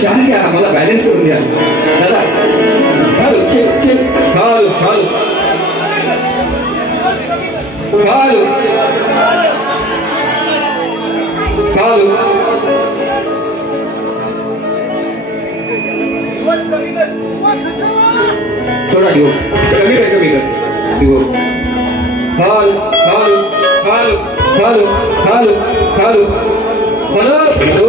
शांत घ्या मला बॅलन्स करून द्या दादा hello check check hello hello hello hello थोडा घेऊ कमी कर घेऊ hello hello hello hello hello hello hello hello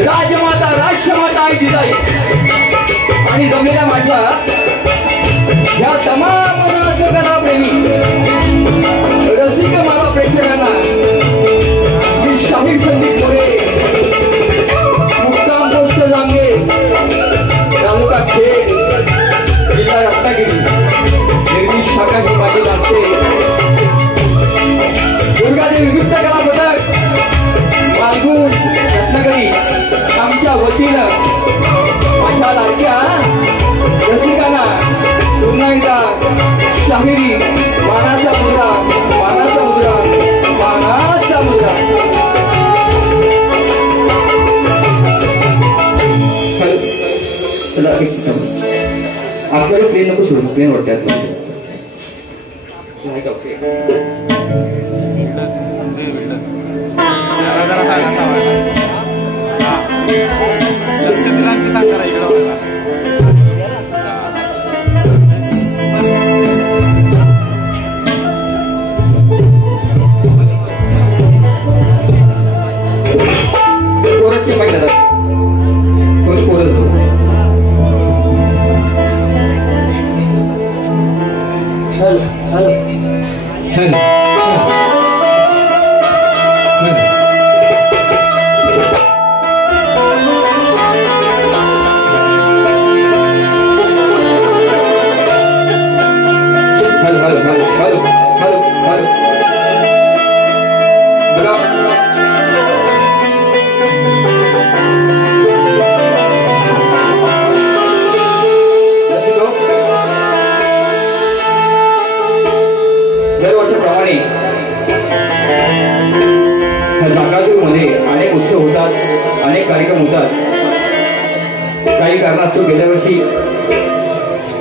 राजमाता राष्ट्रमाता आई जिजाई आणि जमलेल्या माझ्या या तमाम कलाप्रेमी रसिक माता प्रेक्षकांना मी शाहीर संदीप मोरे मुक्काम पोस्ट जांगे तालुका खेड जिल्हा रत्नागिरी निर्मित शाखा ही माझी लागते दुर्गादेवी विविध कला पथक मालगुण रत्नागिरी आमच्या वतीनं माझ्या लाडक्या रसिकांना पुन्हा एकदा शाहिरी मानाचा मुद्रा मानाचा मुद्रा मानाचा मुद्रा आपल्याला प्लेन नको सोडू प्लेन वाटतात अनेक कार्यक्रम होतात. काही कारणास्तव गेल्या वर्षी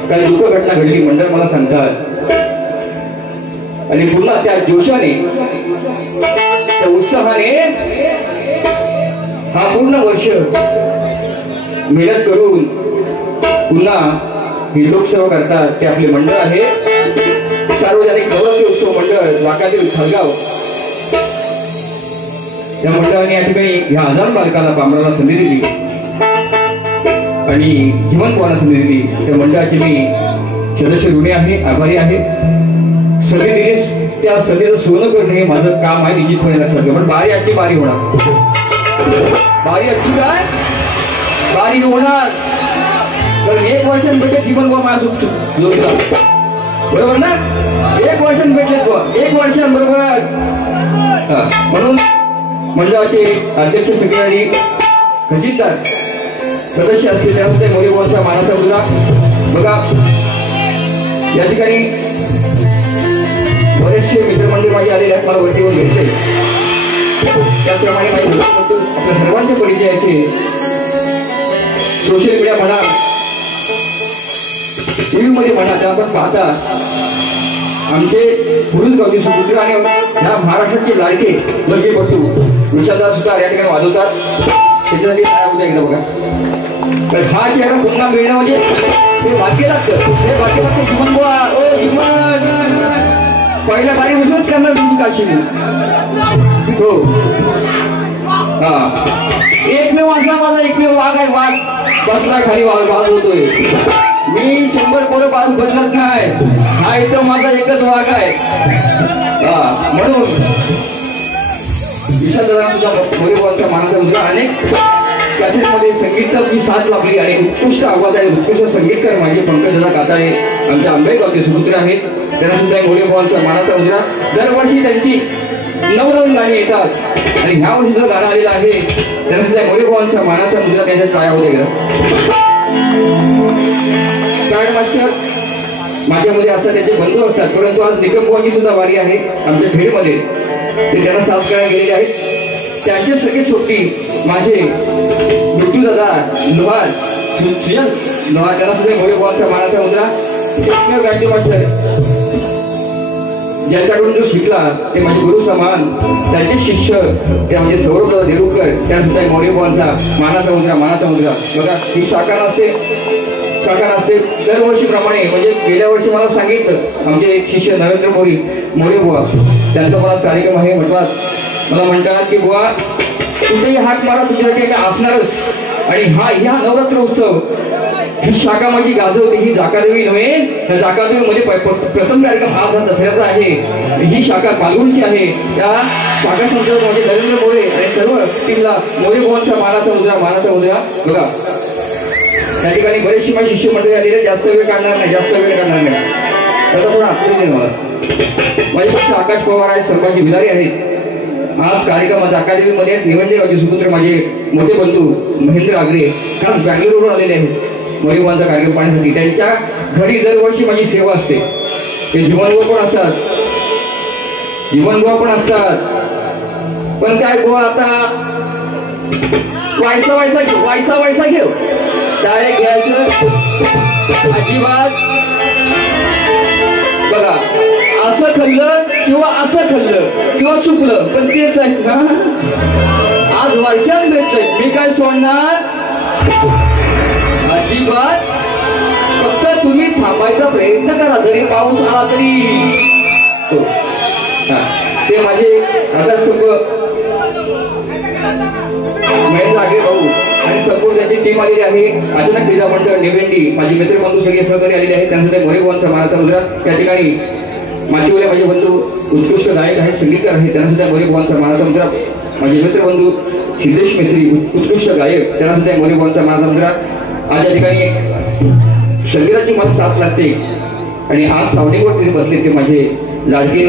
काही दुःख घटना घडली, मंडळ मला सांगतात. आणि पुन्हा त्या जोशाने, त्या उत्साहाने हा पूर्ण वर्ष मेहनत करून पुन्हा ही लोकसेवा करतात. ते आपले मंडळ आहे सार्वजनिक नवरात्री उत्सव मंडळ वाकादेवी खालगाव. त्या मंडळाने या ठिकाणी ह्या आजाद बालकाला पामराला संधी दिली आणि जिवंतवाला संधी दिली. त्या मंडळाचे मी सदस्य ऋणी आहे, आभारी आहे. संधी दिली, त्या संधीचं सोनं करणं हे माझं काम आहे निश्चितपणे लक्षात घ्या. पण बारी आजची बारी होणार, बारी आजची काय बारी होणार. तर 1 वर्षांनी भेटले जीवन व माझा बरोबर ना. 1 वर्षांनी भेटले 1 वर्षांबरोबर. म्हणून मंडळाचे अध्यक्ष सेक्रेटरी खजिनदार सदस्य असतील त्यामध्ये मोरेगावचा मानाचा मुलगा बघा. या ठिकाणी बरेचसे मित्रमंडळी माझे आलेले आहेत, मला वरती येऊन भेटले. त्याचप्रमाणे माझे आपल्या सर्वांच्या परिचयाचे सोशल मीडिया म्हणा, टीव्ही मध्ये म्हणा, त्या आपण पाहता आमचे पुरुष गावचे सुपुत्र आणि ह्या महाराष्ट्राचे लाडके लगे बटू विषादा सुद्धा या ठिकाणी वाजवतात. त्याच्यासाठी काय होतं एकदा बघा. तर हा चेहरा पुन्हा मिळणं म्हणजे ते भाग्य लागतं, ते भाग्य लागतं. जीवन गोळा ओ जीवन पहिल्या बारी उजवच करणार तुमची काशी हो. हा एकमेव असा माझा एकमेव वाघ आहे, वाघ बसला खाली वाघ होतोय. मी 100 पोरं बाजू बदलत नाही, हा इथं माझा एकच वाघ आहे. म्हणून विषादाचा मोरेगावचा मानाचा मुलगा अनेक कॅसेटमध्ये संगीताची साथ लाभली आणि उत्कृष्ट आवाज आहे, उत्कृष्ट संगीतकार माझे पंकजदा काताळे आमच्या आंबेगावचे सुपुत्र आहेत. त्यांना सुद्धा मोरेगावचा मानाचा मुलगा. दरवर्षी त्यांची नवनवीन गाणी येतात आणि ह्या वर्षी जो गाणं आलेलं आहे त्यांना सुद्धा मोरेगावचा मानाचा मुलगा त्यांच्या टाळ्या होते गेला. कार्ड मास्टर माझ्यामध्ये असतात, त्याचे बंधू असतात. परंतु आज निकमबुवांची सुद्धा वारी आहे आमच्या खेडमध्ये, ते त्यांना साफ करायला गेलेले आहेत. त्यांचे सगळे सोबती माझे बिट्टू दादा लोहार सुजल लोहार, त्यांना सुद्धा मोरेगावचा मानाचा मुलगा. एकमेव गाडी मास्टर ज्यांच्याकडून जो शिकला ते माझे गुरु समान, त्यांचे शिष्य ते म्हणजे सौरभ देरुळकर, त्या सुद्धा मोरेगावचा मानाचा मुलगा. मानाचा मुलगा बघा, ही शाखा नसते दरवर्षीप्रमाणे. म्हणजे गेल्या वर्षी मला सांगितलं आमचे एक शिष्य नरेंद्र मोरेबुवा, त्यांचा मला कार्यक्रम आहे. मला म्हणतात की बुवा कुठेही हाक मारा, तुझ्यासाठी काय असणारच. आणि ह्या नवरात्र उत्सव ही शाखा माझी गाजवते. ही जाकादेवी नव्हे, त्या जाकादेवीमध्ये प्रथम कार्यक्रम हा दसऱ्याचा आहे. ही शाखा पालघुणची आहे. त्या शाखा संचालक म्हणजे नरेंद्र मोरे आणि सर्व टीमला मोरेगावचा मानाचा मुद्रा बघा. त्या ठिकाणी बरेचशी माझी शिष्य मंडळी आलेले, जास्त वेळ काढणार नाही. त्याचा थोडा हात दे मला. माझे शिष्य आकाश पवार आहेत, संभाजी भिलारी आहेत. आज कार्यक्रमात अकादमीमध्ये आहेत. निवंजे गावचे सुपुत्र माझे मोठे बंधू महेंद्र आगरे खास बँगलोरवरून आलेले आहेत मोरेगावचा कार्यक्रम पाहण्यासाठी. त्यांच्या घरी दरवर्षी माझी सेवा असते. ते जीवनगुवा पण असतात. पण काय गोवा आता वायसा घेऊ डायरेक्ट घ्यायचं अजिबात. बघा, असं खाल्लं किंवा चुकलं पण तेच आहे ना. आज वर्षात भेटलंय, मी काय सोडणार अजिबात. फक्त तुम्ही थांबायचा प्रयत्न करा, जरी पाऊस आला तरी. ते माझे आदर्श महेंद्र आगरे भाऊ आणि संपूर्ण त्यांची टीम आलेली आहे. अचानक क्रीडा मंडळ निवेंडी माझे मित्रबंधू सगळे सहकारी आलेले आहेत. त्यांसाठी मोरेगावचा मानाचा मुलगा. त्या ठिकाणी मातीवाले माझे बंधू उत्कृष्ट गायक आहेत, संगीतकार आहेत, त्यांना सुद्धा मोरे बुवांचा मानाचा मुद्रा. माझे मित्रबंधू सिद्धेश मेत्री उत्कृष्ट गायक, त्यांना सुद्धा मोरे बुवांचा मानाचा मुद्रा. आज या ठिकाणी संगीताची मला साथ लागते आणि आज सावलीवरती बसले ते माझे लाडके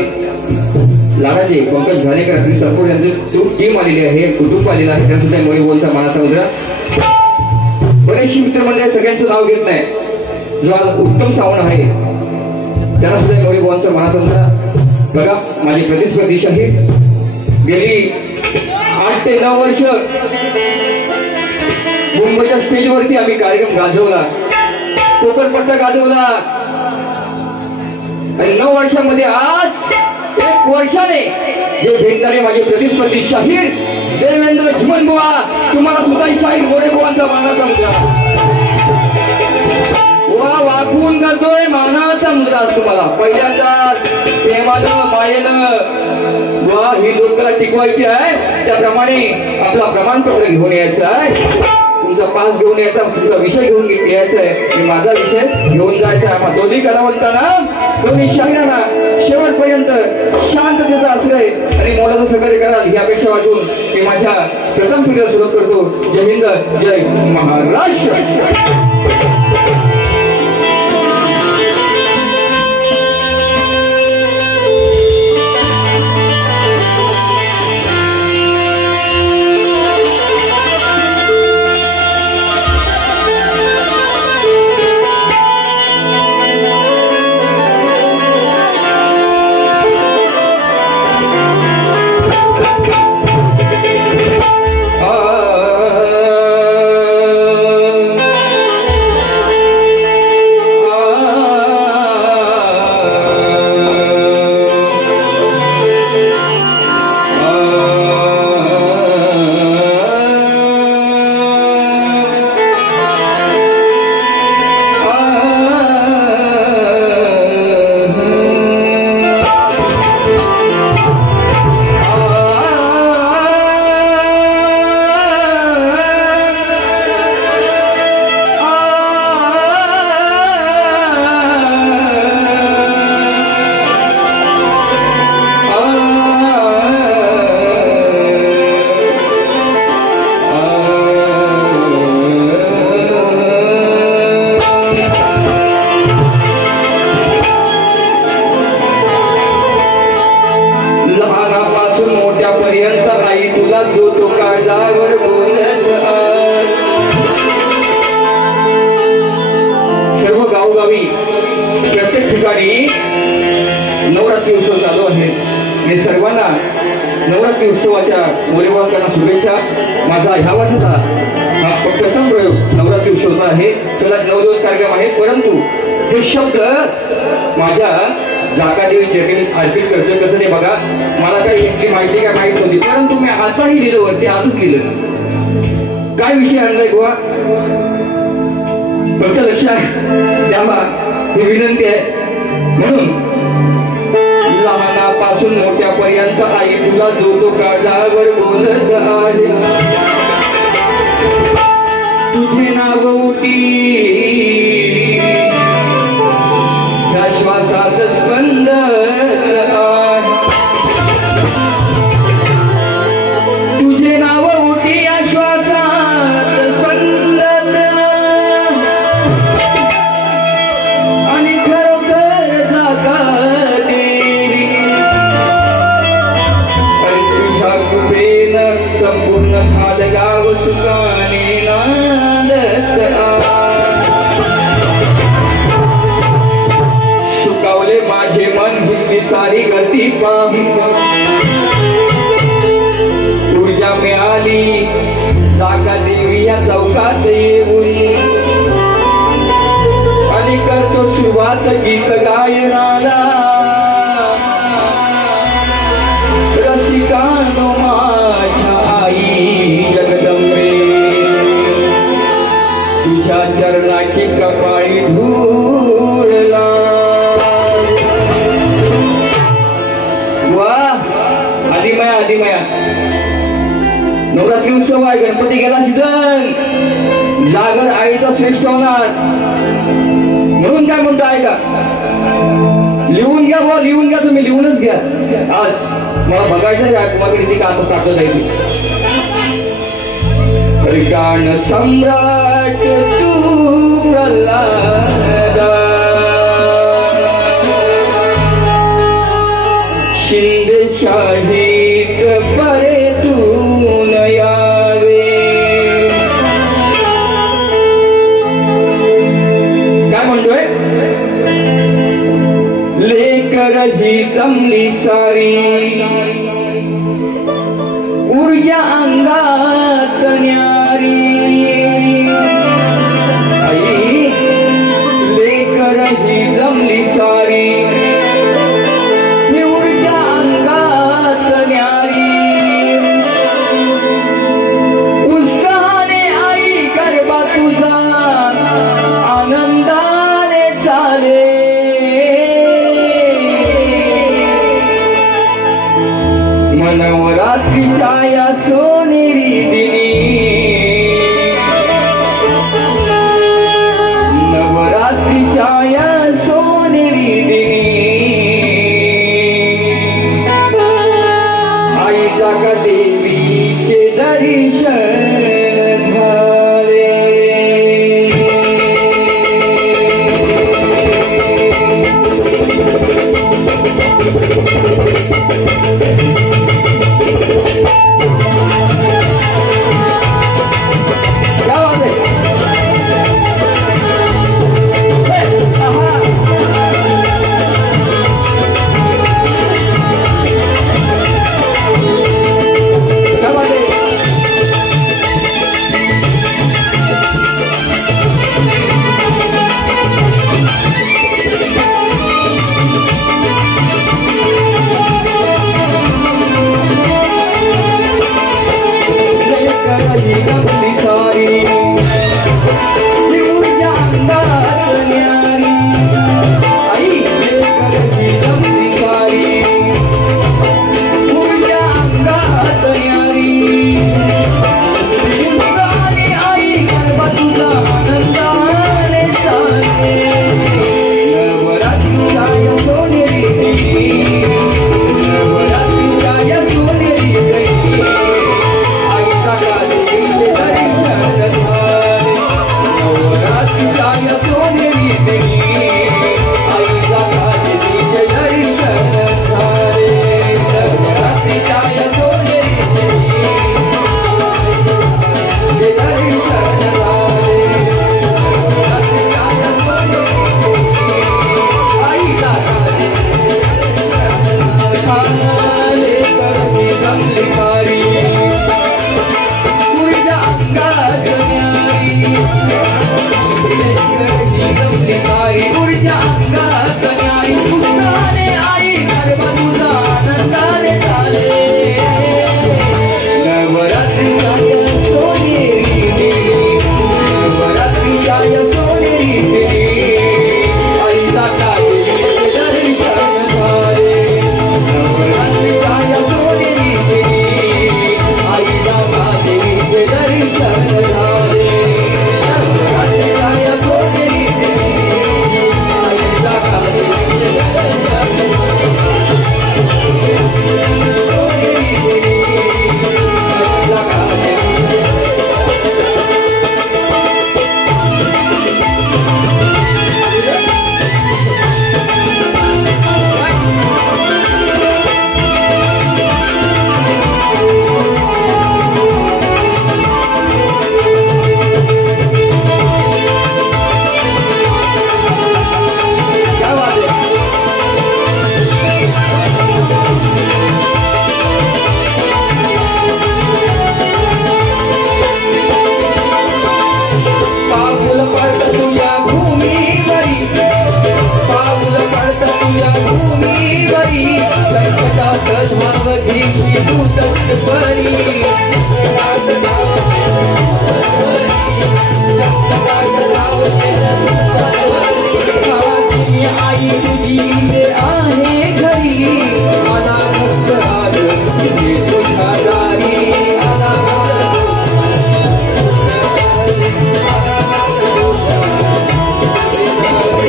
लाडाचे पंकज घाणेकर आणि संपूर्ण यांची टीम आलेली आहे, कुटुंब आलेलं आहे, त्यांना सुद्धा मोरे बुवांचा मानाचा मुद्रा. बरेचशी मित्रमंडळी सगळ्यांचं नाव घेत नाही, जो आज उत्तम सावण आहे त्यांना सुद्धा मोरे बुवांचा मानाचा मुद्रा. बघा माझी प्रतिस्पर्धी शाहीर गेली 8 ते 9 वर्ष मुंबईच्या स्टेजवरती आम्ही कार्यक्रम गाजवला, कोकणपट्टा गाजवला आणि 9 वर्षांमध्ये आज 1 वर्षाने जे भेटणारे माझे प्रतिस्पर्धी शाहीर देवेंद्र झुमन बुवा, तुम्हाला सुद्धा शाहीर मोरे बुवांचा मानाचा मुद्रा. वा वाकून करतोय मानाचा मुद्रा तुम्हाला. पहिल्यांदा प्रेमानं मायेनं वा ही लोकांना टिकवायची आहे, त्याप्रमाणे आपला प्रमाणपत्र घेऊन यायचं आहे, तुमचा पास घेऊन यायचा, तुमचा विषय घेऊन यायचा आहे, माझा विषय घेऊन जायचा आहे. दोन्ही कलावंतांना दोन्ही शाहिरांना शेवटपर्यंत शांततेचा आश्रय आणि मोलाचं सहकार्य कराल ही अपेक्षा वाटून मी माझ्या प्रथम फेरीला सुरुवात करतो. जय हिंद, जय महाराष्ट्र. प्रत्येक ठिकाणी नवरात्री उत्सव चालू आहे. मी सर्वांना नवरात्री उत्सवाच्या मोरे बुवांना शुभेच्छा. माझा ह्या वर्षाचा हा प्रथम प्रयोग नवरात्री उत्सव आहे. सलग 9 दिवस कार्यक्रम आहे, परंतु हे शब्द माझ्या जाकादेवी चरणी अर्पित करतोय. कसं ते बघा, मला काही इतकी माहिती काय माहित होती, परंतु मी आताही लिहिलं, वरती आजच लिहिलं. काय विषय आणलाय बुवा फक्त लक्षात द्यावा ही विनंती आहे. म्हणून लहानापासून मोठ्यापर्यंत आई तुला जो तो काळजावर बोलत आहे. तुझे नाव उठी ह्या श्वासात स्पंद आहे. तुझे नाव उठी या श्वासात स्पंद आणि खरोखर जागा देवी आणि तुझ्या कृपेन संपूर्ण खालगाव सुखाने नांदत सुकावले माझे मन ही सारी गती पाहून. ऊर्जा मिळाली जागा देवी या चौकात येऊन आणि करतो सुरुवात गीत गायनाला. रसिकानो माझ्या आई जगदंबे तुझ्या चरणाची कपाळी धूळला. वा आदिमया आदिमया. नवरात्री उत्सव आहे, गणपती गेला सीझन, जागर आईचा श्रेष्ठ होणार. म्हणून काय म्हणतो आहे का, लिहून घ्या बुवा, लिहून घ्या, तुम्ही लिहूनच घ्या. आज मला बघायचं आहे तुम्हाला किती काम प्राप्त जाईल. रिकाण सम्राट तू प्रल्हाद, शिंदशाहीत परे तू न यावे. काय म्हणतोय? लेकर ही जमली सारी, ऊर्जा अंगात न्यारी. आई लेकर ही जमली सारी, ऊर्जा अंगात न्यारी. उत्साहाने आई गरबा तुझा आनंदाने चाले. नवरात्रीच्या या सोनेरी दिनी, नवरात्रीच्या या सोनेरी दिनी, आईचा का देवीचे दर्शन झाले.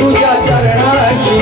तुझ्या चरणाशी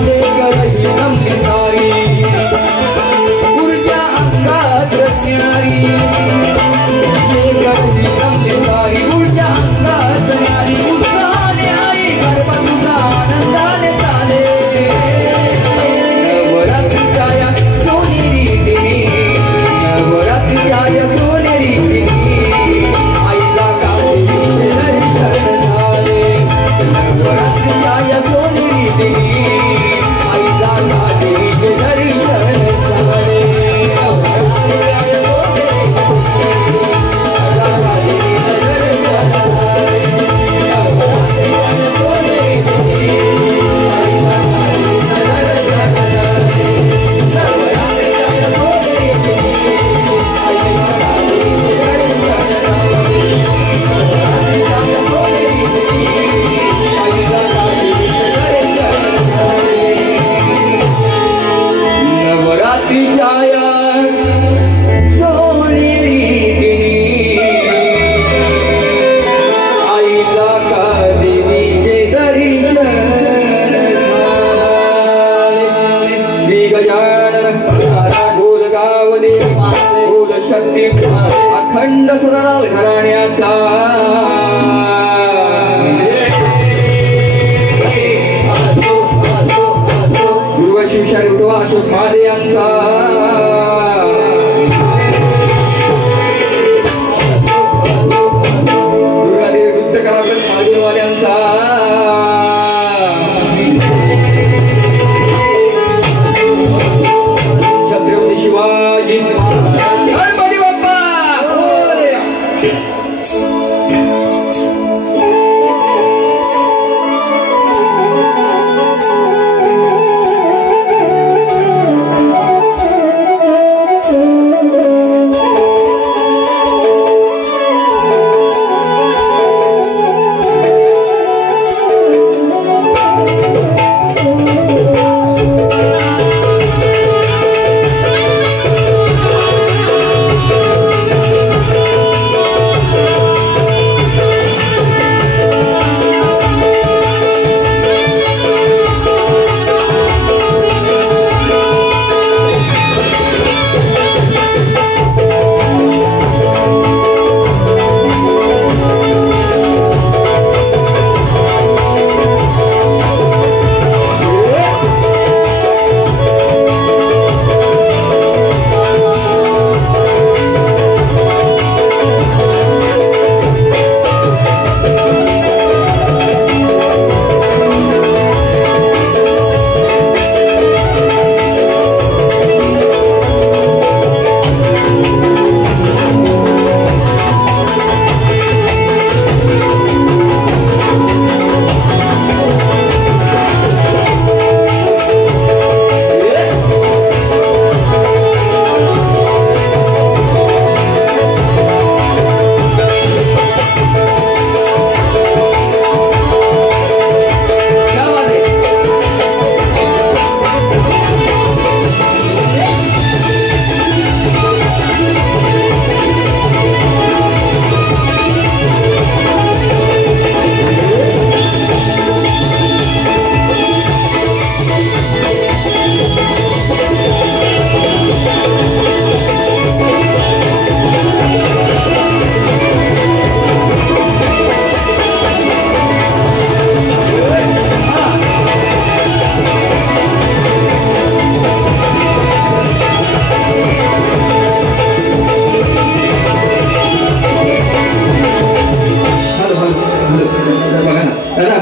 झाले करही जमली सारी ऊर्जा अंगात रचणारी करही जमली सारी ऊर्जा अंगात रचणारी उत्साहाने आई गरबा तुझा आनंदाने चाले नवरात्रीच्या या सोनेरी दिनी नवरात्रीच्या या सोनेरी दिनी आईला काळजी दर्शन झाले नवरात्रीच्या या सोनेरी दिनी आईला काळजी दर्शन झाले अखंड सदाल घराण्याचा गुरु शिवशाही विठोबा अशोक महाले यांचा दुर्गादेवी नृत्य कलाकार महादेववाल्यांचा छत्रपती शिवाजी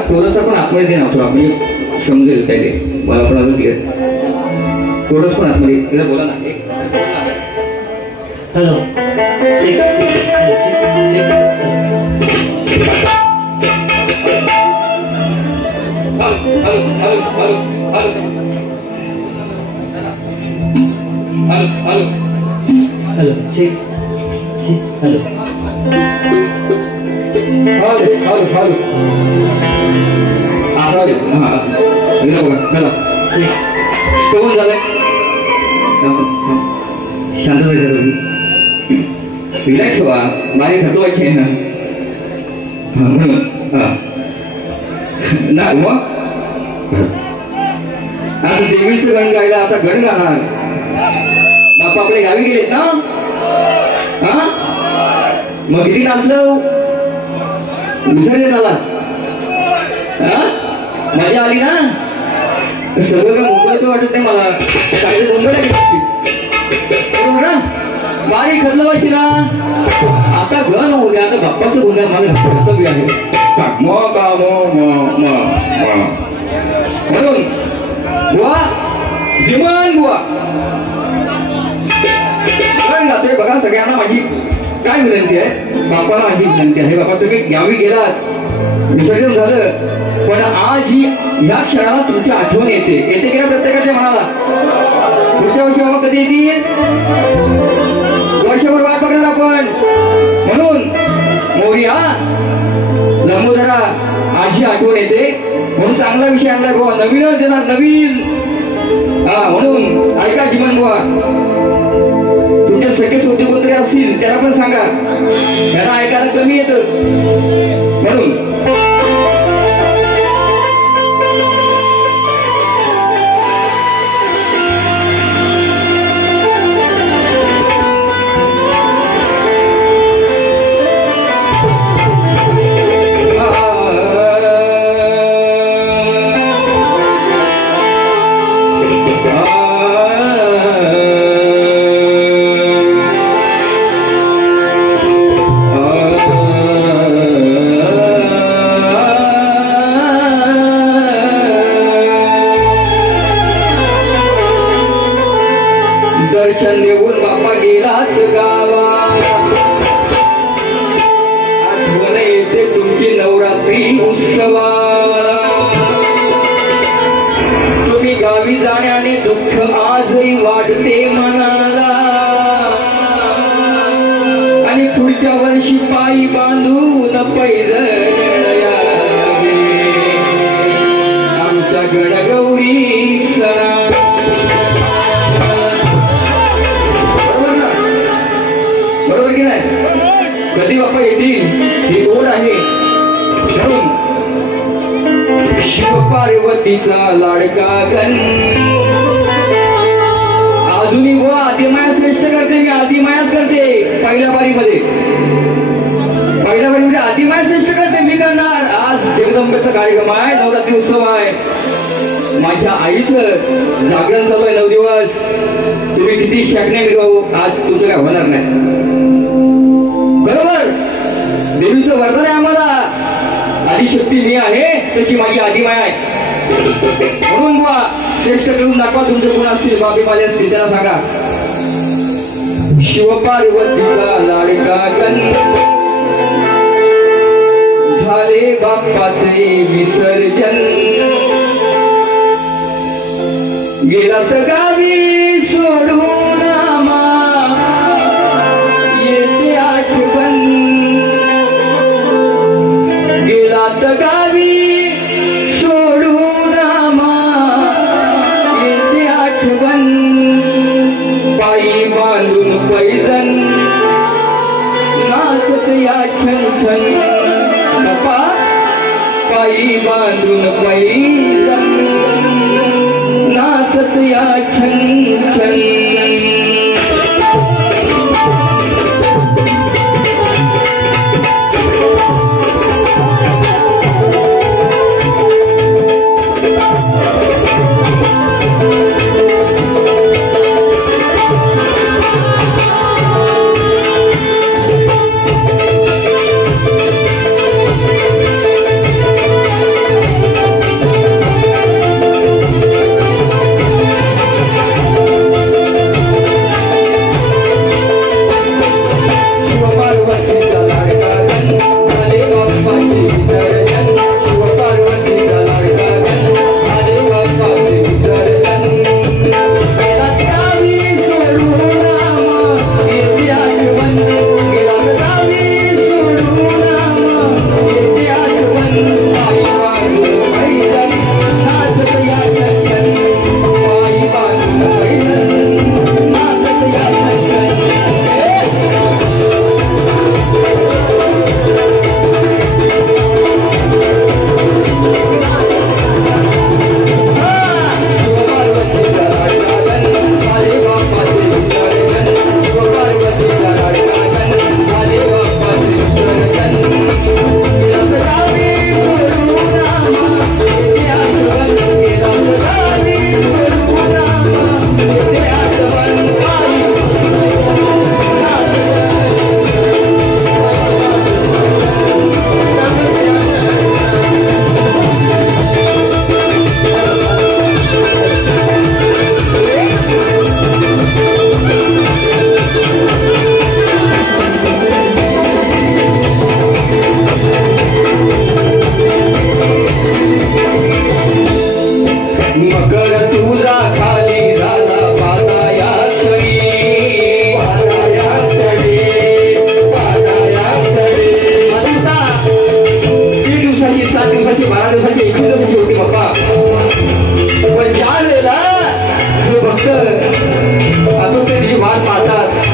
थोडंसं पण आतमध्ये नव्हतं आपण समजेल काय ते मला पण अजून क्लिअर थोडंच पण आतमध्ये एकदा बोला ना hello check check check hello check check hello चला स्टोन झालंय शांत रिलॅक्स व्हा बाहेर खचवायचे ना ना मग आणि देवीचं गण गायला आता गण गाणार. बाप्पा आपले गावी गेलेत ना. हा मग किती नाचलं विसर्जन झाला. मजा आली ना. सगळं काय मुंबईचं वाटत नाही मला. काही मुंबईला गेली बरोबर ना. बारी खदलं वाशी ना. आता गण होऊ द्या. आता बाप्पाचं गुन्हा मला कर्तव्य आहे. म्हणून बुवा जिमान बुवा गण गातोय बघा. सगळ्यांना माझी काय विनंती आहे. बाप्पाला माझी विनंती आहे. बाबा तुम्ही गावी गेलात विसर्जन झालं पण आज ही ह्या क्षणाला तुमची आठवण येते. येते की ना प्रत्येकाच्या मनाला. पुढच्या वर्षी बाबा कधी येतील. वर्षभर वाट बघणार आपण. म्हणून मोरया लंबोदरा आज ही आठवण येते. म्हणून चांगला विषय आणला गोवा. नवीनच देणार नवीन. हा म्हणून ऐका जीवन गोवा. तुमचे सगळे सोते कोणतरी असतील त्याला पण सांगा. त्यांना ऐकायला कमी येतं. म्हणून दर्शन देऊन बाप्पा गेलात गावा. आठवण येते तुमची नवरात्री उत्सवाला. तुम्ही गावी जाण्याने दुःख आजही वाटते मनाला. आणि पुढच्या वर्षी पायी बांधून पैदल आमच्या गणगौरी सणा. बरोबर की नाही. कधी बाप्पा येतील ही ओढ आहे. म्हणून शिव पार्वतीचा लाडका गण अजूनही व आदिमाया श्रेष्ठ करते. मी आदिमायाच करते. पहिल्या बारीमध्ये आदिमाया श्रेष्ठ करते मी करणार. आज जगदंबेचा कार्यक्रम आहे. नवरात्री उत्सव आहे. माझ्या आईचं जागरण चालू आहे 9 दिवस. तुम्ही किती शाकणे मिळवू आज तुमचं काय होणार नाही. बरोबर. देवीचं वर्णन आहे आम्हाला. आदिशक्ती मी आहे तशी माझी आदिमाया आहे. म्हणून बुवा श्रेष्ठ करून दाखवा. तुमचे कोण असतील बाबी माले असतील त्यांना सांगा. शिवपार्वतीचा लाडका गण झाले बाप्पाचे विसर्जन. गेलात गावी सोडून आम्हा येते आठवण. गेलात गावी सोडून आम्हा येते आठवण. पायी बांधून पैजण नाचत या छन छन. पायी बांधून पैजण नाचत या छन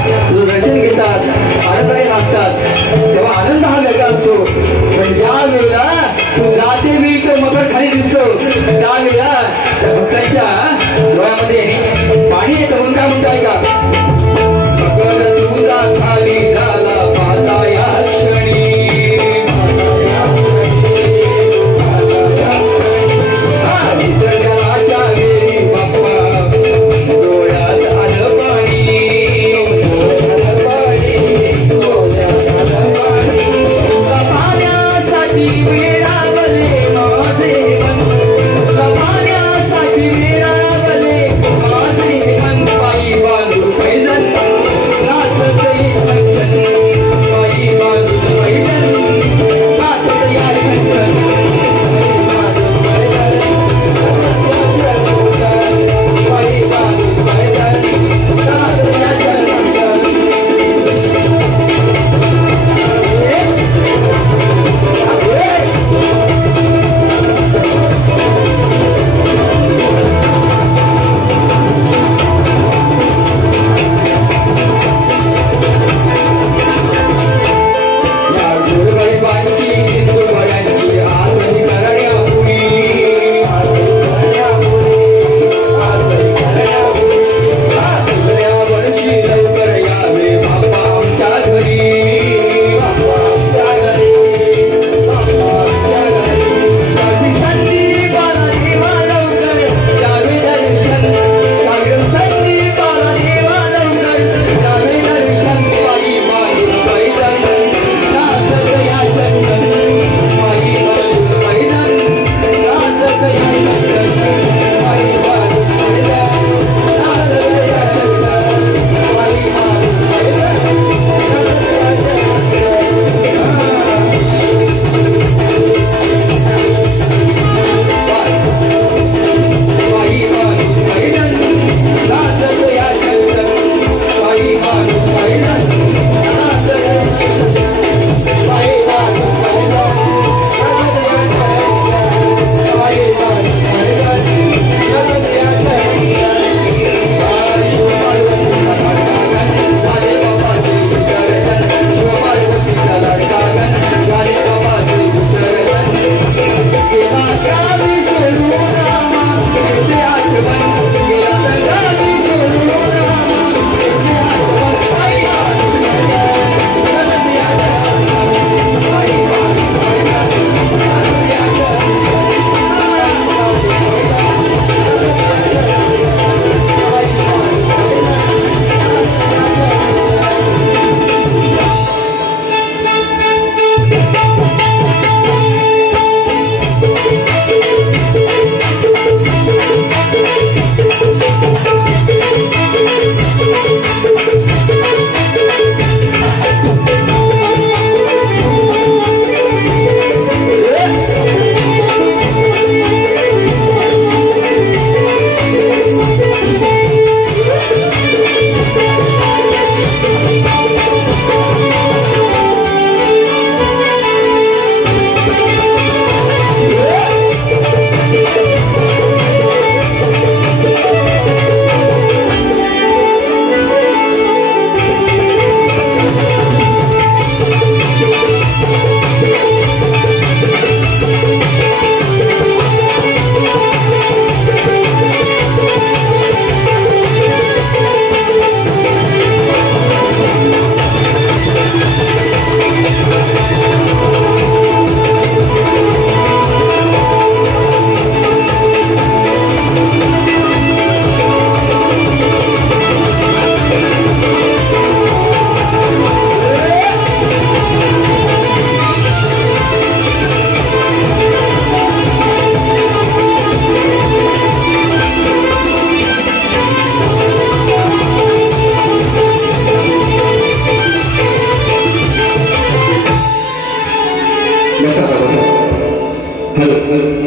तुझं दर्शन घेतात आनंदाने नाचतात तेव्हा आनंद हा वेगळा असतो. पण ज्या वेळेला तू जाते वेळी तो मकर खाली दिसतो त्यावेळेला त्या भक्तांच्या डोळ्यामध्ये पाणी येतं. म्हणून काय म्हणताय का मकर तुझा खाली झाला पाहता या क्षणी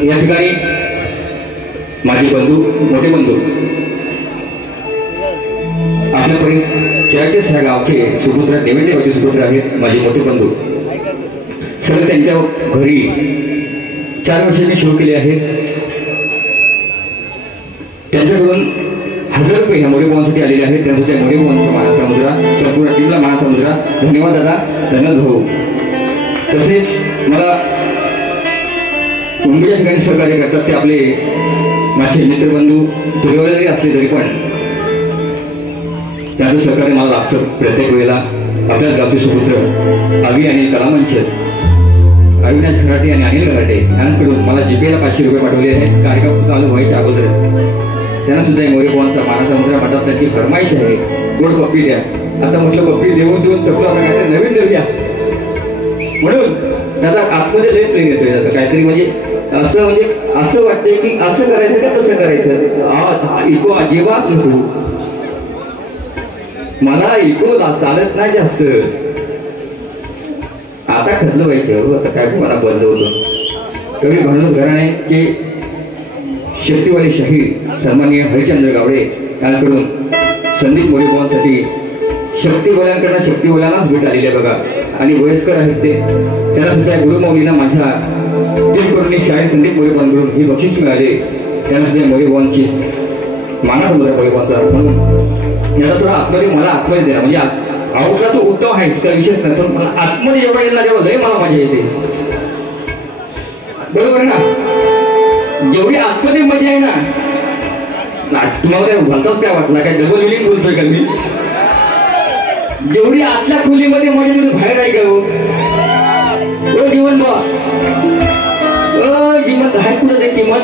या ठिकाणी माझे बंधू मोठे बंधू आपल्यापर्यंत केळाचेच ह्या गावचे सुपुत्र देवेंद्रचे सुपुत्र आहेत माझे मोठे बंधू. सर त्यांच्या घरी 4 वर्षे मी शो केले आहेत. त्यांच्याकडून 1000 रुपये ह्या मोरेबुवांसाठी आलेले आहेत, त्यांसाठी मोरेबुवांचा मानाचा मुद्रा, संपूर्ण टीमला मानाचा मुद्रा. धन्यवाद दादा, धन्यवाद भाऊ. तसेच मला मुंबईच्या ठिकाणी सहकार्य करतात ते आपले माझे मित्रबंधू दुर्गावले जरी असले तरी पण त्यांचं सहकार्य मला लागतं प्रत्येक वेळेला. आपल्याच गावचे सुपुत्र आवी आणि कलामंच अविनाश खराटे आणि अनिल खराटे यांच्याकडून मला जीपेला 500 रुपये पाठवले आहेत. कार्यक्रम चालू व्हायच्या अगोदर त्यांना सुद्धा मोरेबुवांचा मानाचा मुद्रा पाठवतात. त्यांची फरमाईश आहे, गोड पप्पी द्या. आता म्हटलं पप्पी देऊन देऊन तपला काहीतरी नवीन देऊया म्हणून त्याचा आतमध्ये लय प्रेम येतोय त्याचं काहीतरी. म्हणजे असं वाटतंय की असं करायचं का तसं करायचं. इको अजिबात नको मला, इको चालत नाही जास्त. आता खतलं व्हायचं आता काय मला बंद होतं. कवी म्हणून घराणे की शक्तीवाली शाहीर सन्माननीय हरिचंद्र गावडे यांच्याकडून संदीप मोरेबुवांसाठी शक्तीवाल्यांकडनं शक्तीवाल्यांनाच भेट आलेली आहे बघा. आणि वयस्कर आहेत ते, त्यांना सुद्धा गुरुमौलींना माझ्या टीमकडून शाहीर संदीप मोरेबुवांकडून ही बक्षीस मिळाले. त्यांना सुद्धा मोरेबुवांची मानाचा मुद्रा मोरेबुवांचा. म्हणून याचा थोडा आतमध्ये मला आतमध्ये देणार म्हणजे आवडला तो उत्तम आहेच काय विशेष नाही, पण मला आतमध्ये जेव्हा येईल ना तेव्हा लय मला मजा येते. बरोबर ना, जेवढी आतमध्ये मजा आहे ना, तुम्हाला काय भलताच काय वाटला काय डबल मिनिंग बोलतोय का मी. जेवढी आतल्या खोलीमध्ये मजा तेवढी बाहेर आहे का हो जीवन बा जीवन हाय कुठं ते किंमत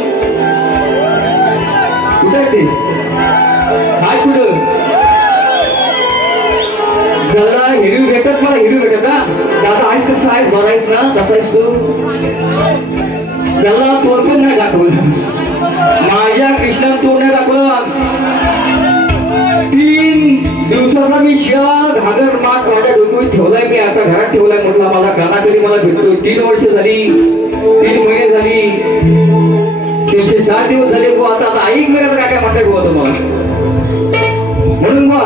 कुठं ते हाय कुठं जरा हिरवी भेटत मला हिरवी भेटत का दादा आहेस कसं आहेस बरा आहेस ना कसा आहेस तू. त्याला तोड पण नाही दाखवलं, माझ्या कृष्णात तोड नाही दाखवलं. 3 दिवसाचा मी शिळा घागर माठ माझ्या डोक्यावर ठेवलाय मी, आता घरात ठेवलाय. म्हटलं माझा कानाकरी मला भेटतो. 3 वर्ष झाली, 3 महिने झाली, 360 दिवस झाले गो. आता ऐक मी काय काय म्हणताय गो तुम्हाला. म्हणून मग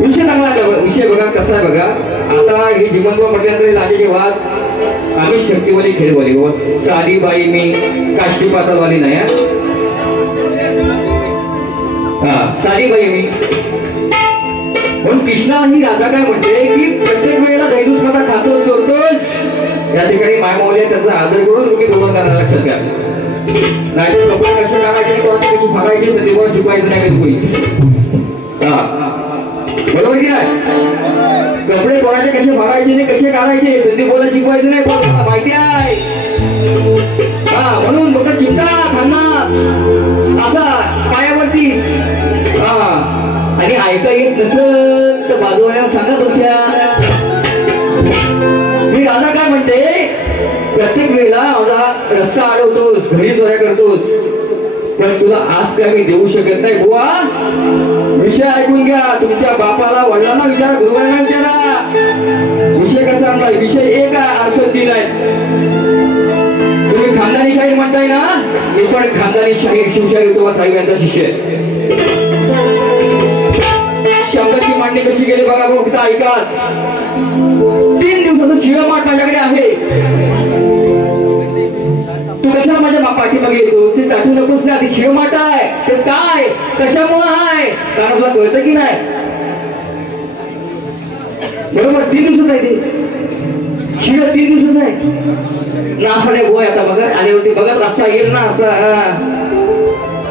विषय चांगला आहे. विषय बघा कसा आहे बघा. आता हे जीवनभाव म्हटल्यानंतर लाजेचे वाद आम्ही शक्तीवाली खेळवाली हो. साधी बाई मी काष्टी पातळवाली नाही. हा साधी बाई मी. पण कृष्णा ही राधा काय म्हणते की प्रत्येक वेळेला दैदूत मला खातो चोरतोस. या ठिकाणी मायमावल्या त्यांचा आदर करून तुम्ही दोघं करणार लक्षात घ्या. नाही कपडे कसे काढायचे कोणाचे कसे फाडायचे सध्या शिकवायचं नाही कधी कोणी. हा बरोबर की नाही. कपडे कोणाचे कसे फाडायचे नाही कसे काढायचे संधी बोला शिकवायचं नाही कोणाला माहिती आहे. हा म्हणून बघा चिंता खाना असा पायावरती. हा आणि ऐका येत नसत तर बाजूवाल्याला सांगा तुमच्या. मी राधा काय म्हणते प्रत्येक वेळेला माझा रस्ता अडवतोस घरी चोऱ्या करतोस पण तुला आज काय मी देऊ शकत नाही बुवा. विषय ऐकून घ्या. तुमच्या बापाला वडिलांना विचारा गुरुवारांना विचारा विषय कसा आणलाय. विषय एक अर्थ 3 आहे. तुम्ही खानदानी शाहीर म्हणताय ना, मी पण खानदानी शाहीर शिवशाहीर विठोबा साहेब यांचा शिष्य आहे. शब्दाची मांडणी कशी गेली बघा भाऊ फक्त ऐका. 3 दिवसाचं शिळं माठ माझ्याकडे आहे. तू कशा माझ्या पाठीमागे येतो ते चाटू नकोस ना. ती शिवमाट आहे ते काय कशामुळे आहे कारण तुला कळतं की नाही. बरोबर 3 दिवसात आहे ते शिळ 3 दिवसात आहे ना. असा नाही गोय आता बघा आल्यावरती बघत असा येईल ना असा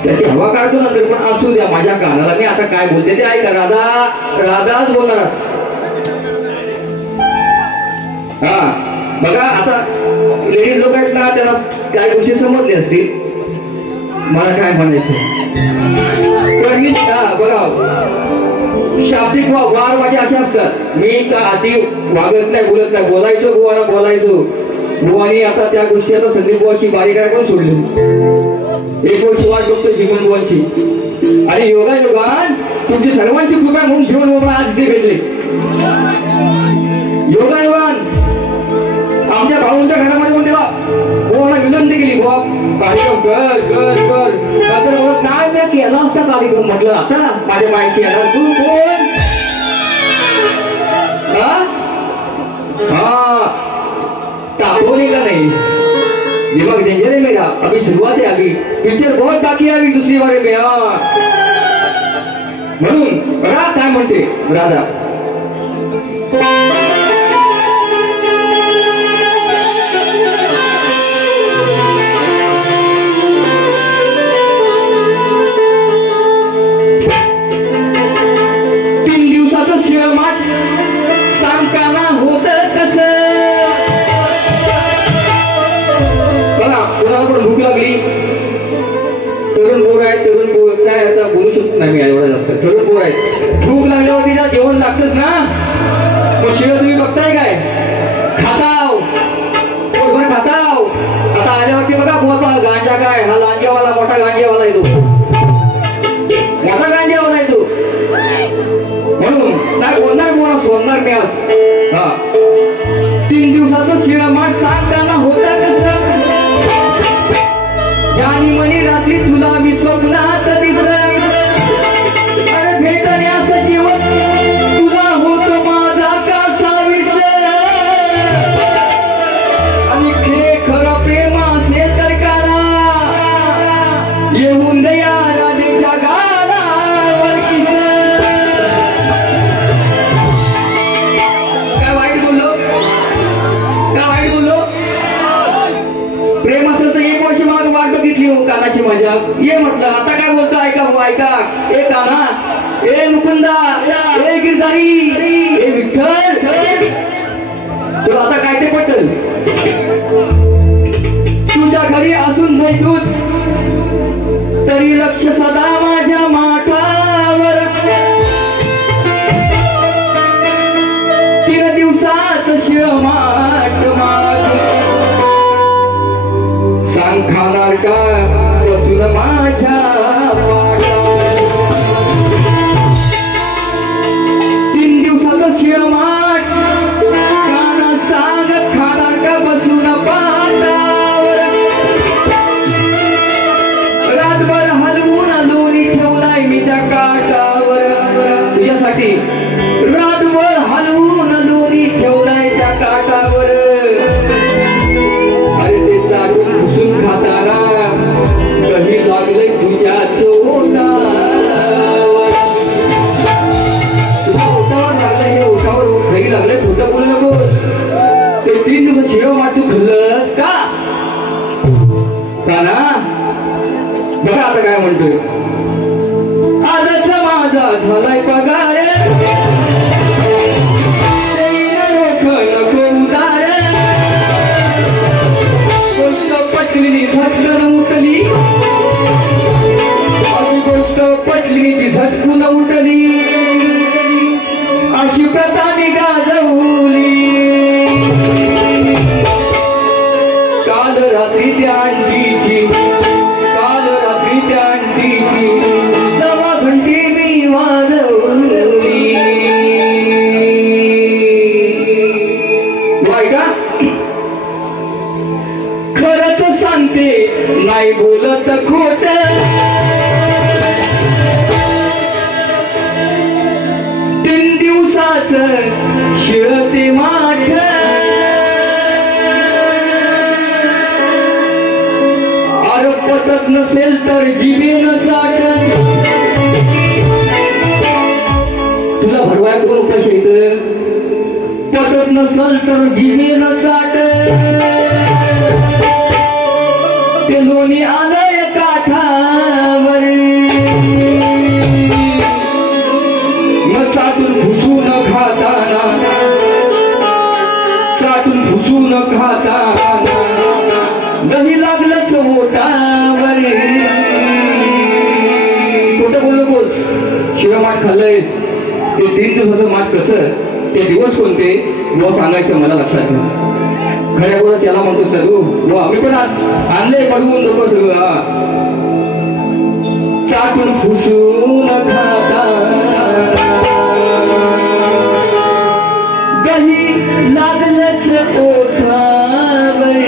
त्याची हवा काढतो नंतर. पण असू द्या माझ्या कानाला मी आता काय बोलते ते ऐका. राधाच बोलणार. हा बघा आता लेडीज लोक आहेत ना त्यांना काय गोष्टी समजले असतील. मला काय म्हणायचं पण मी बघा शाब्दिक वार माझे असे असतात. मी का आधी वागत नाही बोलत नाही. बोलायचो बुवाला बोलायचो. बुवानी आता त्या गोष्टी आता संदीप बुवाची बारीक आहे पण सोडली. 1 वर्ष वाट बघतो जीवन बुवांची. आणि योगायोगान तुमची सर्वांची कृपा म्हणून जीवन बुवा आज इथे भेटले. योगायोगान आमच्या भाऊंच्या घरामध्ये पण त्याला बुवाला विनंती केली बुवा कार्यक्रम कर कर कर तर काय मी केला असता कार्यक्रम. म्हटलं आता माझ्या माहिती येणार तू कोण. हा तापवली का नाही दिमाग डेंजर है मेरा, अभी शुरुआत है, अभी पिक्चर बहुत बाकी है, अभी दूसरी बारे में म्हणून बघा काय म्हणते राधा. भूक लागली, तरुण पोर आहे, तरुण पोर काय आता बोलू शकत नाही मी एवढा जास्त. तरुण पोर आहे, भूक लागल्यावर तिला जेवण लागतच ना. मग शिवाय तुम्ही बघताय काय, खाताव पोटभर खाताव. आता आल्यावरती बघा बोलता गांजा काय, हा लांजेवाला मोठा गांजेवाला येतो, मोठा गांजेवाला येतो. म्हणून काय बोलणार कोणा सोडणार मी आज. हा 3 दिवसाचं शिळमाट सांगताना होता कसं, यानी म्हणे रात्री तुला मी स्वप्नात दिसलं. अरे भेटण्याचं जीवन तुला होत माझा कासा विसर. आणि खरं प्रेम असेल तर काला येऊन दया राजेच्या गालावर किस. काय वाईट बोललो, काय वाईट बोललो. प्रेम असेल तर 1 वर्ष माग वाट बघितली हो कानाची मजा. ये म्हटलं आता काय बोलतो, ऐका हो ऐका. ए काना, ए मुकुंदा, ए गिरधारी, ए विठ्ठल, तुला आता काय ते पटल. तुझ्या घरी असून नाही दूध तरी लक्ष सदा माझ्या माठावर. 3 दिवसात शिळमाट माझ सांग खाणार का बसून माझ्या पाठावर. 3 दिवसाचं शिळमाट काना सांग खाणार का बसून पाठावर. रातभर हलवून लोणी ठेवलाय मी त्या काठावर तुझ्यासाठी. रातभर हलवून लोणी ठेवलाय त्या काठावर. खाताना कधी लागले तुझ्याच ओठावर. ओठावर लागलं, हे ओठावर काही लागले, खोटं बोलू नकोस. ते 3 दिवस शिळमाट तू खाल्लंस का ना. बघा आता काय म्हणतोय. आजच माझा झालाय पगार, नको उदार. पटली झटकन उठली, गोष्ट पटली ती झटकून उठली. अशी प्रथा मी गाजवली. काल रात्री त्या अंडीची, काल रात्री त्या अंडीची 9 घंटी मी वाजवली. बायका खरंच सांगते नाही बोलत खोट. 3 दिवसाचं शिळते माठ. अरे पटत नसेल तर जिभेनं चाट. तुला भरवाय कोण उपाश येत. पटत नसेल तर जिभेनं चाट. ते लोणी आलंय काठावर. मग चाटून फुसून खाताना, चाटून फुसून खाताना दही लागलंच ओठावर. कुठं बोलू बोल. शिळमाट खाल्लंयस. ते 3 दिवसाचं माठ कसं, ते दिवस कोणते व सांगायचं मला लक्षात ठेव. खऱ्या बोला त्याला म्हणतोस ना तू. व आम्ही पण आणले पडवून नको सगळं. चाटून फुसून खाता दही लागलंच ओठावर.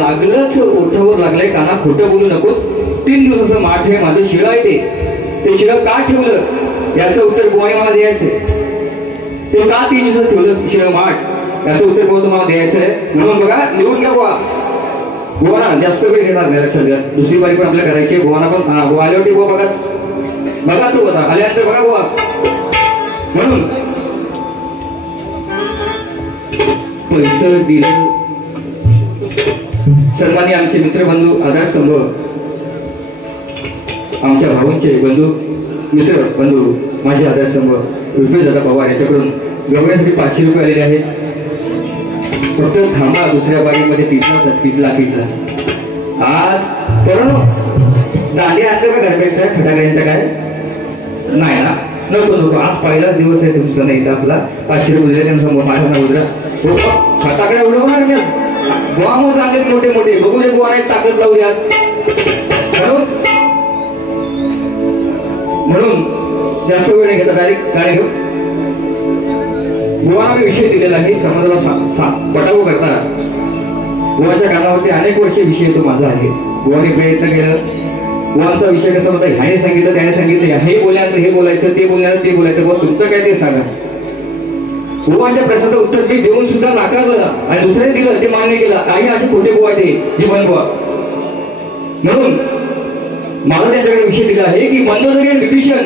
लागलंच ओठावर लागलंय, काना खोटं बोलू नको. 3 दिवसाचं माठ आहे माझं, शिळं आहे ते शिळं का ठेवलं याचं उत्तर बुवाने मला द्यायचंय. ते का 3 दिवसात ठेवलं शिळं माठ याचं उत्तर बुवा तुम्हाला द्यायचंय. म्हणून बघा, लिहून घ्या बुवा. बुवा जास्त वेळ घेणार नाही, लक्षात घ्या. दुसरी बारी पण आपल्याला करायची आहे. बुवाना पण बुवा आल्यावरती बुवा बघा तू बघा आल्यानंतर बघा बुवा. म्हणून पैसे दिलं सन्मानी आमचे मित्रबंधू आधारस्तंभ, आमच्या भावांचे बंधू मित्र बंधू माझे आधारस्तंभ रुपेश दादा पवार याच्याकडून गवण्यासाठी 500 रुपये आलेले आहेत. फक्त थांबा, दुसऱ्या बारीमध्ये कितला आज करून दांडी आणलं का गणपतीचा फटाक्यांचा काय नाही ना, नको आज पहिलाच दिवस आहे तुमचा. नाही तर आपला 500 रुपये समोर माझ्या उजरा फटाकडे उडवणार मी. बुवा चांगले मोठे मोठे बघू दे, बुवा ताकद लावूया. म्हणून जास्त वेळ घेता डायरेक्ट काय घेऊ. बुवाना मी विषय दिलेला आहे समाजाला पटावू करता. बुवाच्या कानावरती अनेक वर्षे विषय तो माझा आहे. बुवाने प्रयत्न केलं. बुवांचा विषय कसा होता, ह्याने सांगितलं त्याने सांगितलं, हे बोलायचं हे बोलायचं ते बोलायचं ते बोलायचं. बुवा तुमचं काय ते सांगा. बुवांच्या प्रश्नाचं उत्तर मी देऊन सुद्धा नाकारलं आणि दुसऱ्याने दिलं, ते मान्य केलं. काही असे खोटे बुवा ते जीवन बुवा. म्हणून मला त्यांच्याकडे विषय दिला आहे की मंदोदरी विभीषण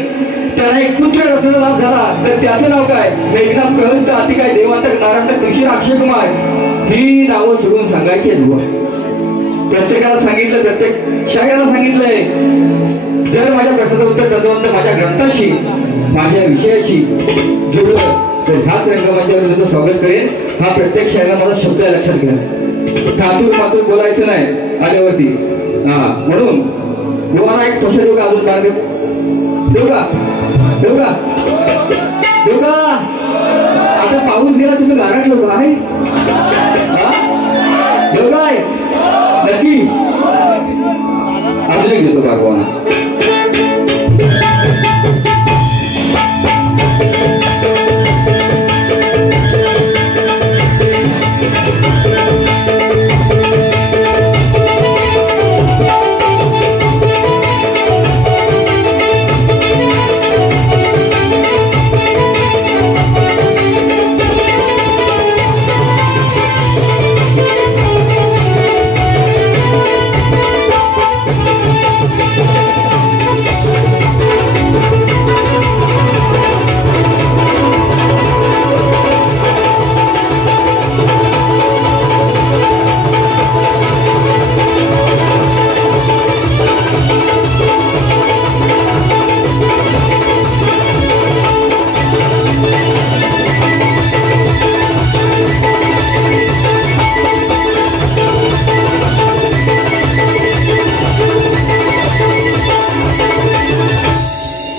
त्याला एक पुत्र रत्नाचा लाभ झाला, तर त्याचं नाव काय, मेघनाथ कहस्त अति काय देवांतक नारायण कृष्ण अक्षय कुमार, ही नावं सोडून सांगायची आहेत बुवा. प्रत्येकाला सांगितलं, प्रत्येक शाळेला सांगितलंय. जर माझ्या प्रश्नाचं उत्तर तत्वंत माझ्या ग्रंथाशी माझ्या विषयाशी जुळलं तर ह्याच रंगमंचावर तुझं स्वागत करेन. हा प्रत्येक शाळेला माझा शब्द लक्षात घ्या. थातूर मातूर बोलायचं नाही आल्यावरती. म्हणून बुवाना एक तोशा देऊ का, अजून बाळ देऊ का, देऊ का, देऊ का. आता पाऊस गेला, तुम्ही गारटलो काय देऊ काय नक्की. अजून एक देतो का बुवाना.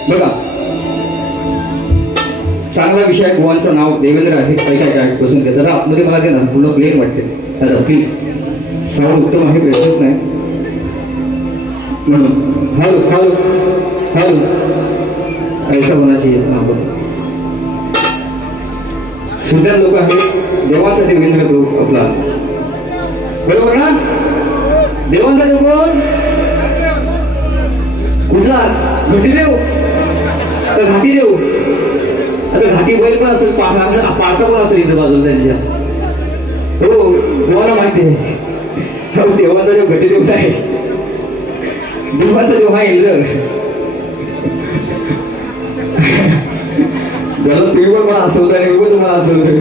बघा चांगला विषय. बुवांचं नाव देवेंद्र आहे. काय बसून घ्या जरा आतमध्ये, मला ते ना पूर्ण प्लेन वाटते. आता प्लीज साऊंड उत्तम आहे, प्रश्नच नाही. म्हणून हॅलो हॅलो हॅलो ऐसा होण्याची सुंदर लोक आहेत. देवांचा देवेंद्र तो आपला, बरोबर ना. देवांचा देव कोण, कुठला, घटीदेव तर घाटी देऊ. आता घाटी बैल पण असेल, पाळसा पण असेल इथं बाजूला त्यांच्या. हो बुवाला माहिती आहे. देवांचा जो घटीदेवचा आहे, देवांचा देव हा इंद्र. त्याला तुम्ही पण मला हसवता आणि मी पण तुम्हाला हसवतोय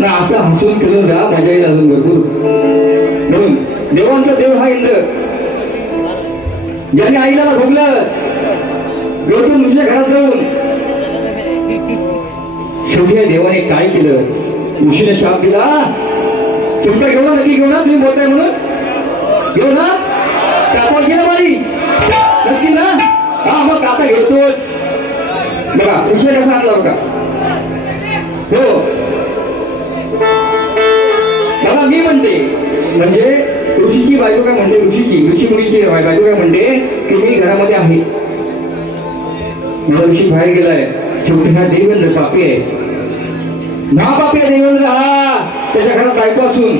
ना. असं हसून खेळून राहा, मजा येईल अजून भरपूर. म्हणून देवांचा देव हा इंद्र, ज्याने आईला भोगलं गौतम ऋषीच्या घरात जाऊन. शेवटी देवाने काय केलं, ऋषीने शाप दिला. तुमचा घेऊ ना, नक्की घेऊ ना, तुम्ही बोलताय म्हणून घेऊ ना. कापा गेलं मारी नक्की ना. हा मग आता घेतोच. बघा विषय कसा आणला बघा. हो बघा मी म्हणते, म्हणजे ऋषीची बायको काय म्हणते, ऋषी मुलीची बायको काय म्हणते की मी घरामध्ये आहे, माझा ऋषी बाहेर गेलाय. शेवटी हा देवेंद्र पापी आहे, महापापी आहे देवेंद्र. हा त्याच्या घरात बायको असून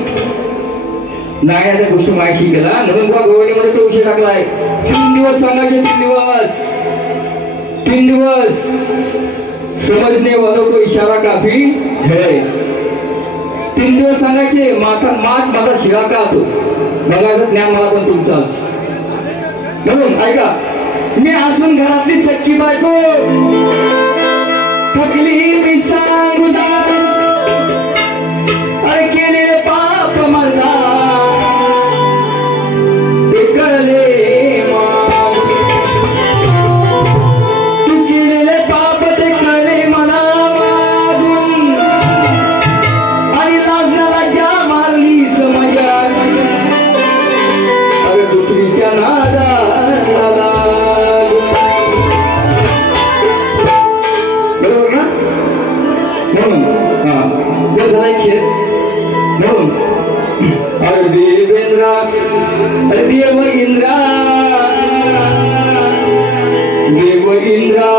नाही त्या गोष्टी माहिती केला म्हणून बुवा गवळणीमध्ये तो विषय टाकलाय. 3 दिवस सांगायचे, 3 दिवस समजणे वालों को इशारा काफी है. 3 दिवस सांगायचे. माझा शिरा का तो बघायचं ज्ञान मला पण तुमचं. म्हणून ऐका, मी असून घरातली सख्खी बायको थकली मी सांगू अरे केले पाप मला ते कळले तू केलेले पाप ते कळले मला मागून आणि लाजण्याला ज्या मारली समजा अरे दुसरीच्या नादा देव इंद्रा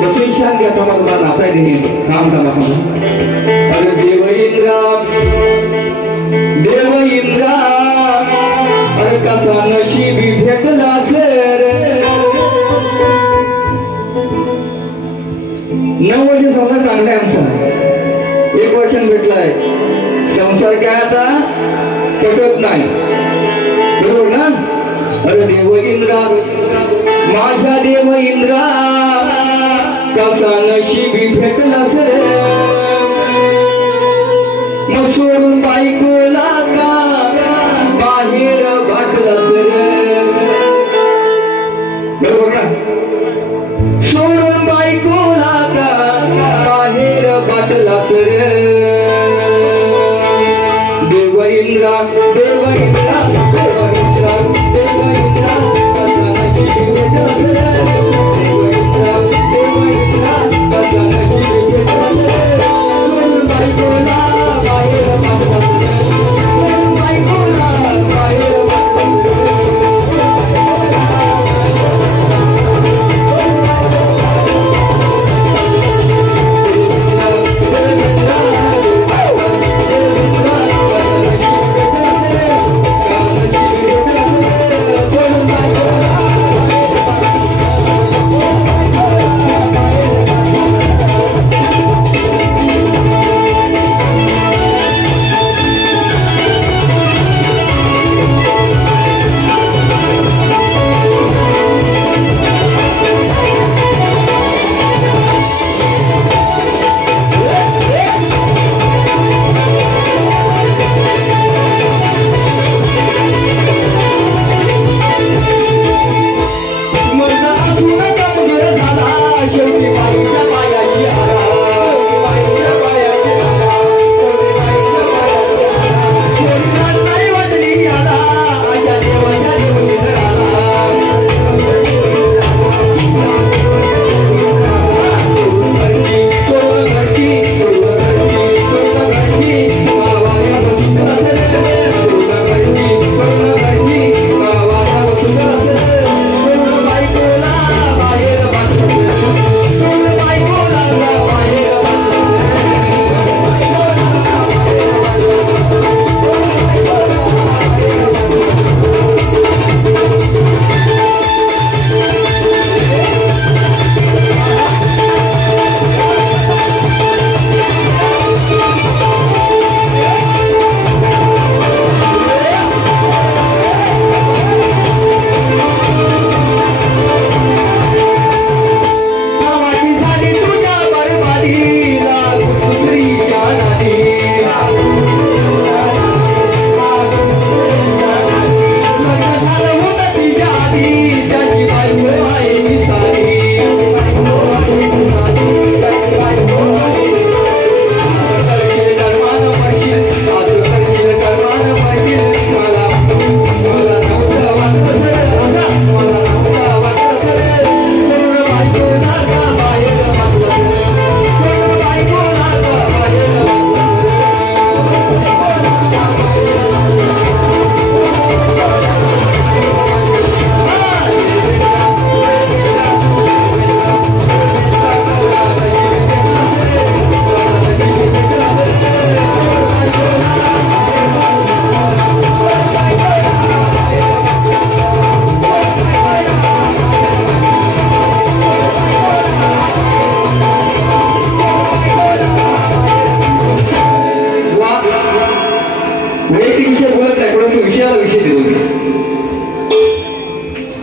बसून शांत घ्या. तुम्हाला नाचाय दे काम करा. अरे देव इंद्रा अरे कसा नशिबी भेटला सर. 9 वर्ष संसार चांगला आहे आमचा. 1 वर्ष भेटलाय. संसार काय आता पटत नाही. बरोबर ना. अरे देव इंद्रा माझ्या देव इंद्रा कसा नशिबी भेटला सर. मग सोडून बायकोला का बाहेर वाटला सर. बरोबर ना. सोडून बायकोला का बाहेर वाटला सर. देव इंद्रा देव इंद्रा देव इंद्रा देव इंद्रा कसा नशिबी भेटला सर. देव इंद्रा कसा नशिबी भेटला सर.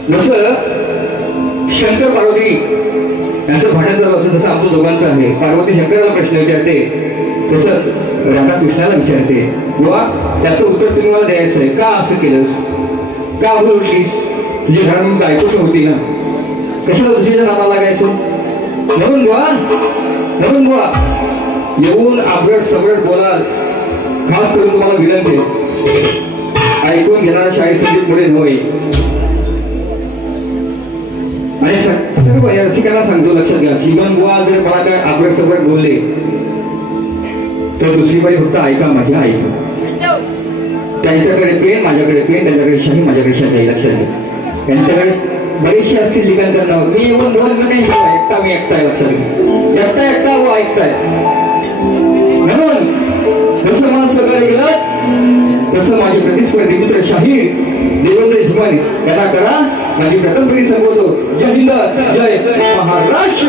जसं शंकर पार्वती यांचं भांडण झालं असं जसं आमचं दोघांचं आहे. पार्वती शंकराला प्रश्न विचारते तसंच राधा कृष्णाला विचारते. बुवा त्याचं उत्तर तुम्ही मला द्यायचं आहे. का असं केलंस, का भूल उठलीस, तुझी घरात बायकोच होती ना, कशाला दुसरीच्या नावाला लागायचं. म्हणून बुवा येऊन आबरट सबरट बोलाल. खास करून तुम्हाला विनंती ऐकून घेणारा शाहीर संगीत पुढे नव्हे. आणि सर्व रसिकांना सांगतो लक्षात घ्या, श्रीमंत बुवा जर मला काय आबरट सबरट बोलले तर दुसरी बाई फक्त ऐका, माझ्या ऐका. त्यांच्याकडे प्रेम, माझ्याकडे प्रेम, त्यांच्याकडे शाही, माझ्याकडे शाही. लक्षात घ्या, त्यांच्याकडे बरेचसे असतील लिखाण करणार. मी येऊन बोल नाही, एकटा मी एकटा आहे. लक्षात घ्या, एकटा हो ऐकताय. म्हणून जसं मला सगळं गेलं तसं माझे प्रतिस्पर्धी मित्र शाहीर देवेंद्र झुमानी यांना करा. माझी प्रथम पिढी संबोधो. जय हिंद, जय महाराष्ट्र.